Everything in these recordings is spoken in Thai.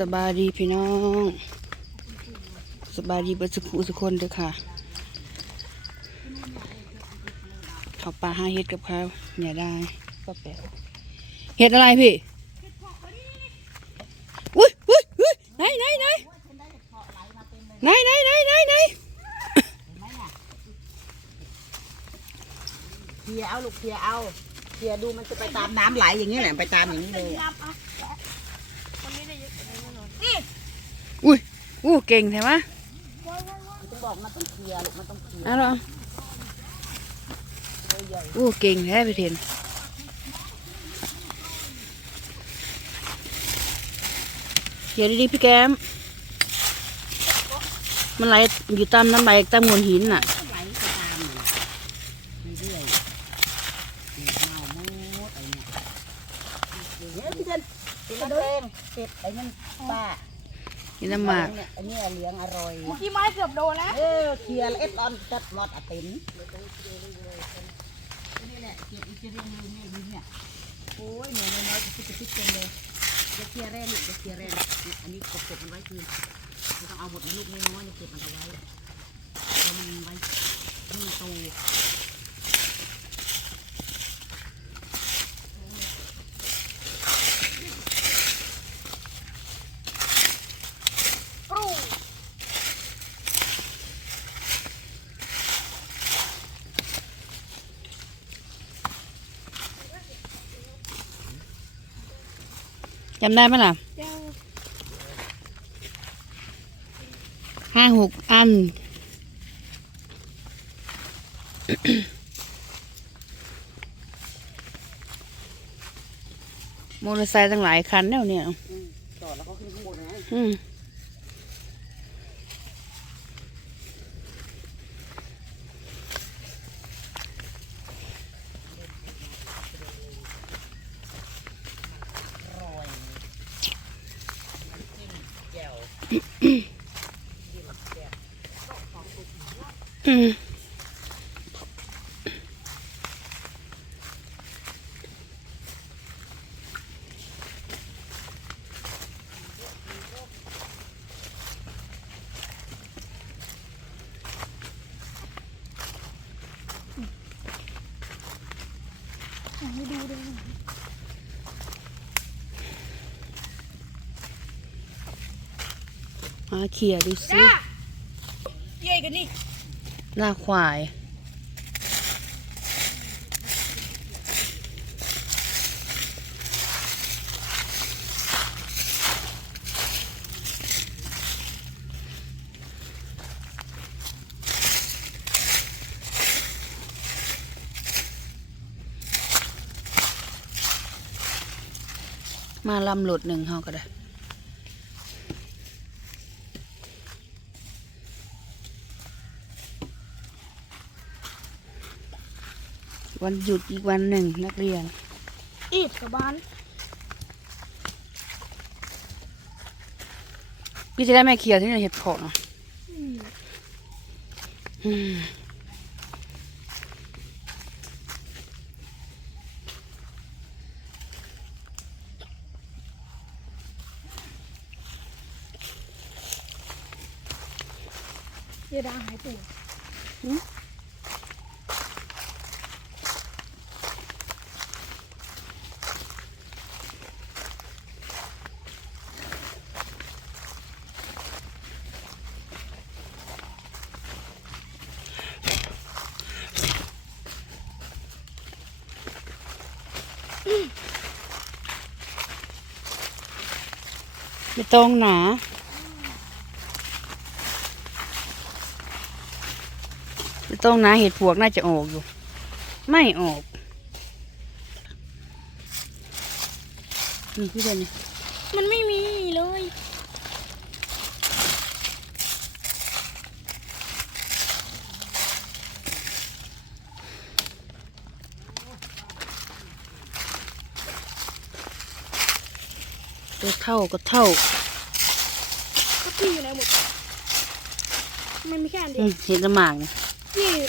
สบายดีพี่น้อง สบายดีเบิดสุขุสุคนเด้อค่ะเขาปลาห้าเฮ็ดกับเขาอย่าได้ก็แปลเฮ็ดอะไรพี่อุ้ยอุ้ยอุ้ยไหนไหนไหนไหนไหนไหนไหนไหนเคลียเอาลูกเคลียเอาเคลียดูมันจะไปตามน้ำไหลอย่างนี้แหละไปตามอย่างนี้เลย อะอุ้ยอู้เก่งใช่ไหมมันต้องบอกมันต้องเคลียร์ลูกมันต้องเคลียร์เอะลองอู้เก่งแท้พี่เทนเดี๋ยวดีๆพี่แก้ม มันไหลอยู่ตามน้ำไหลตามมวลหินน่ะไหลไปตามมันเรื่อยๆเมาโมดอะไรเนี่ยเดี๋ยวพี่เดินติดมะเร็งติดไอ้นั่น ป้านี่น้ำหมากเนี่ยอันนี้เลี้ยงอร่อย เมื่อกี้ไม้เกือบโดนนะเออเคลียร์แล้วเอ็ดออนจัดรอดอะเต็มนี่แหละเก็บอีกจะเรียงลืมเนี่ยลืมเนี่ยโอ้ยหนูน้อยๆจะพิดจะพิดเต็มเลยจะเคลียร์แรงเนี่ยจะเคลียร์แรงอันนี้กบๆมันไว้คืนไม่ต้องเอาหมดนะลูกน้อยๆเนี่ยเก็บมันเอาไว้แล้วมันไว้ให้มันโต จำได้ไหมล่ะยังห้าหกอัน มอเตอร์ไซค์ตั้งหลายคันแล้วเนี่ยจอดแล้วก็ขึ้นข้างบนนะ อืม รอยแก้ว อืมให้ดูด้วยมาเขี่ยดูสิเย่กันนี่ หน้าควาย มาลำหลดหนึ่งเฮาก็ได้ วันหยุดอีกวันหนึ่งนักเรียน อีกกับบ้านพี่จะได้แม่เคียวที่ไหนเห็ดเพาะเนาะอืมเย่ดาหายตัว ต้องหนาไม่ต้องหนาเห็ดพวกน่าจะออกอยู่ ไม่ออกนี่พี่เดนนี่มันไม่มีเลยตัวเท่าก็เท่า ก็พี่อยู่ไหนหมดไม่มีแค่อันเดีอืยวมเห็ดน้ำหมากนี่พี่น้ำ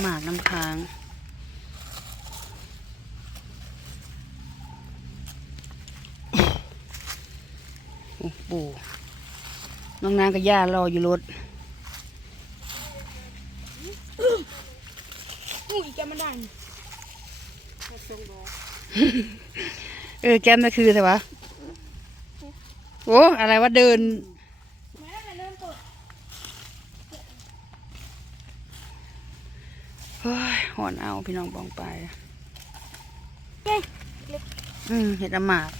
หมากน้ำค้างโอ้ปู่น้องนางกับย่ารออยู่รถอุ้ยแกมันดังเออแก้มนั่นคือแต่วะโอ้อะไรวะเดิน แม่เริ่มกด เฮ้ยหอนเอาพี่น้องบองไปเฮ้ยอืมเห็ดละหมาก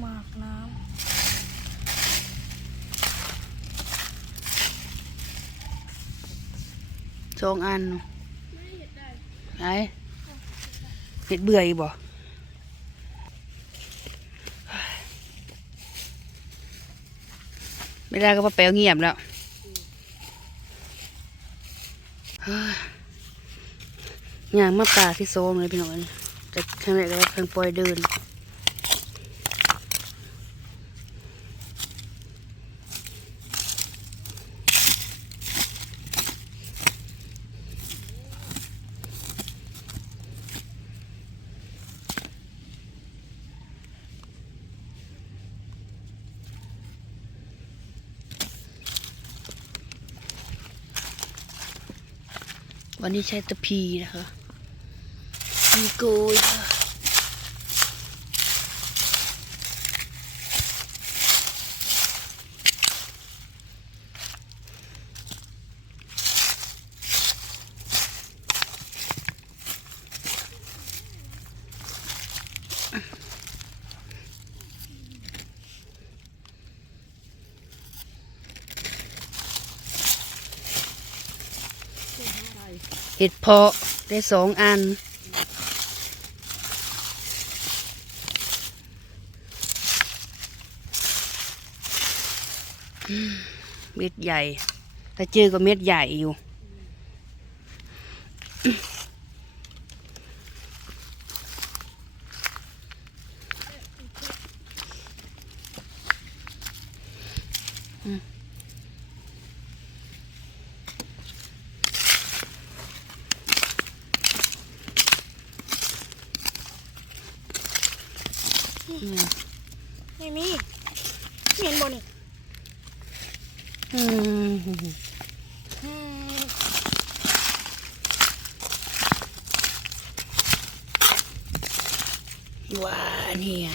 หมากน้สองอันำไม่เห็นได้ไอ้เห็ดเบื่ออีกบ่ไม่ได้ก็ว่าแปลวเงียบแล้วเฮ้ย ย่างมาป่าที่โซมเลยพี่น้องแต่ข้างในก็ว่าเพิ่งปล่อยเดินวันนี้ใช้ตะพีนะคะ พีโกยเห็ดเพาะได้สองอัน เม็ดใหญ่ ถ้าเจอก็เม็ดใหญ่อยู่ ไม่มีไม่เห็นบ่นี่อืมอืม ว้าเนี่ย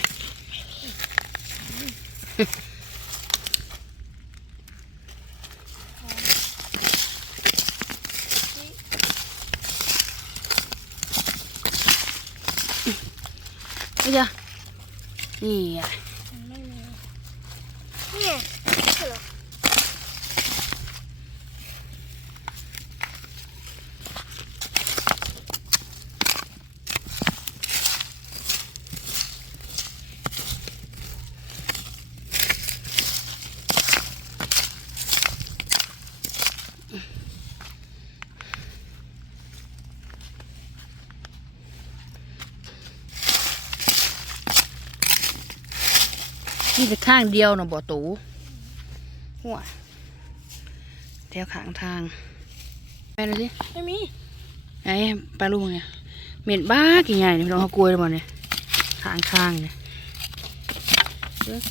นี่จ้ะนี่อะ ไม่มีเนี่ยใช่เหรอ นี่จะข้างเดียวเนาะบ่อตูหัวแถวข้างทางไปดูสิไม่มีไอ้ปลาลูกเนี่ยเหม็นบ้ากี่ใหญ่เนี่ยพี่น้องเขากลัวเลยบ่เนี่ยข้างข้างเนี่ยเบิ่ง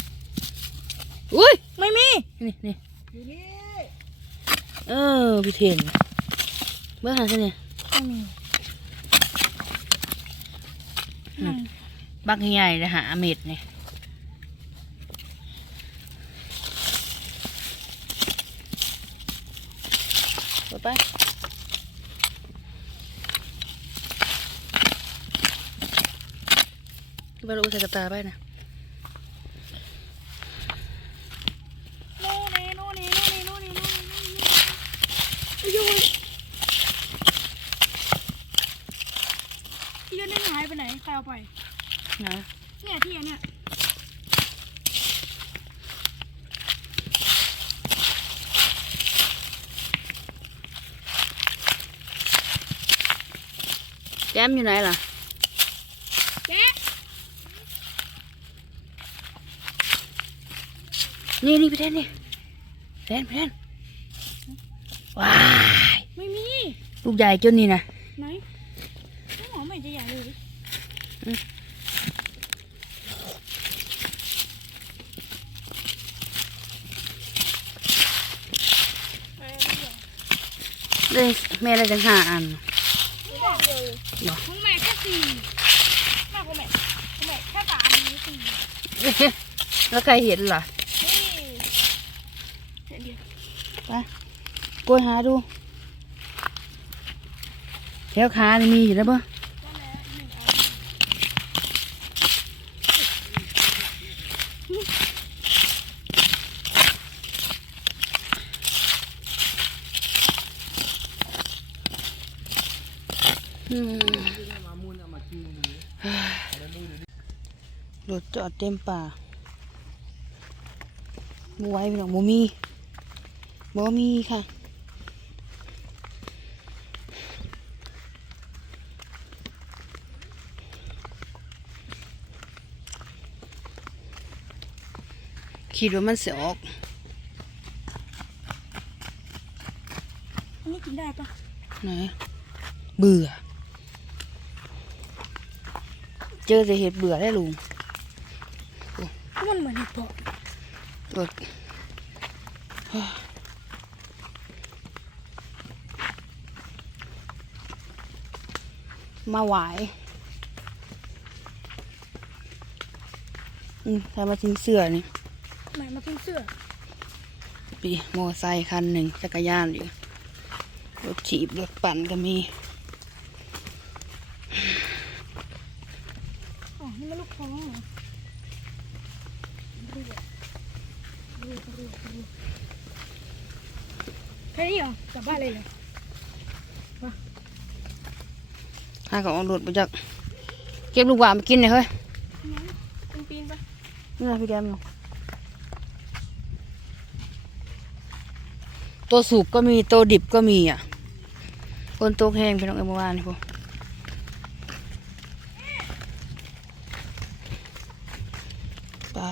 อุ้ยไม่มีนี่นี่อยู่นี่เออพี่เทนเบิ่งหาสิเนี่ยไม่มีบักใหญ่เลยหาเม็ดเนี่ย ไปไปไปลูกใส่กระตาไปนะโน่นนี่โน่นนี่โน่นนี่โน่นนี่โน่นนี่โน่นนี่ไอ้ยุ้ยที่ยืนนี่หายไปไหน ใครเอาไปนะเนี่ยที่อันเนี่ย ก้มอยู่ไหนล่ะแกะนี่นี่พี่แทนนี่แทนพี่แทนว้ายไม่มีลูกใหญ่จนนี่นะไหนไม่หมอไม่จะใหญ่เลยได้แม่ได้จังห้าอัน เดี๋ยวคุณแม่แค่สี่แม่คุณแม่คุณแม่แค่สามนี้สี่แล้วใครเห็นล่ะนี่เดี๋ยวไปกล้วยหาดูแถวขานี่มีอยู่แล้วปะ ก็แล้วหนึ่งอัน อืม รถจอดเต็มป่าบไหว้พี่น้องบ่มีบ่มีค่ะคิดว่ามันสิออกอันนี้กินได้ปะไหนเบื่อ เจอแต่เห็ดเบื่อได้ลุงมันเหมือนเห็ดเพาะรถมาไหวายอืมถ้ามาทิ้งเสื้อนี่ไหนมาทิ้งเสื้อปีมอไซค์คันหนึ่งจักรยานอยู่รถฉีบรถปั่นก็มี อ๋อนี่มันลูกท้องเหรอเรือเรือเรือเรือแค่นี้เหรอกลับบ้านเลยเหรอห้าก็เอารถไปจากเก็บลูกหวานมากินหน่อยเฮ้ยปีนปีนไปนี่นะพี่แดมเนาะตัวสุกก็มีตัวดิบก็มีอะคนตัวแห้งพี่น้องเอ็มเมื่อวานนี่พวกปลา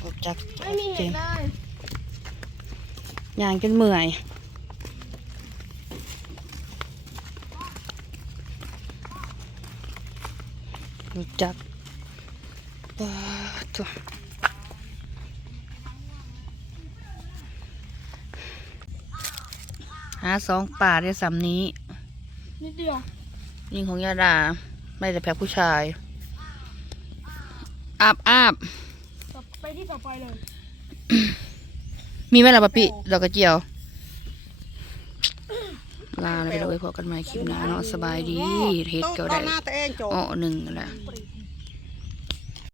ออก จากไม่มีเต็เห็ดมเลยย่างจนเมื่อยรู้จักปลาตัวหาสองป่าได้สำนี้นิดเดียวยิงของยาดา ไม่แต่แพ้ผู้ชายอาบอาบต่อไป ที่ต่อไปเลย มีไหมล่ะปะปิดอกกระเจียว ลาแล้วไปเราไปพบกันใหม่คลิปหน้าเนาะสบายดีเฮ็ดเกี่ยวได้หน้าตัวเองโจอ้อหนึ่งนั่นแหละปรี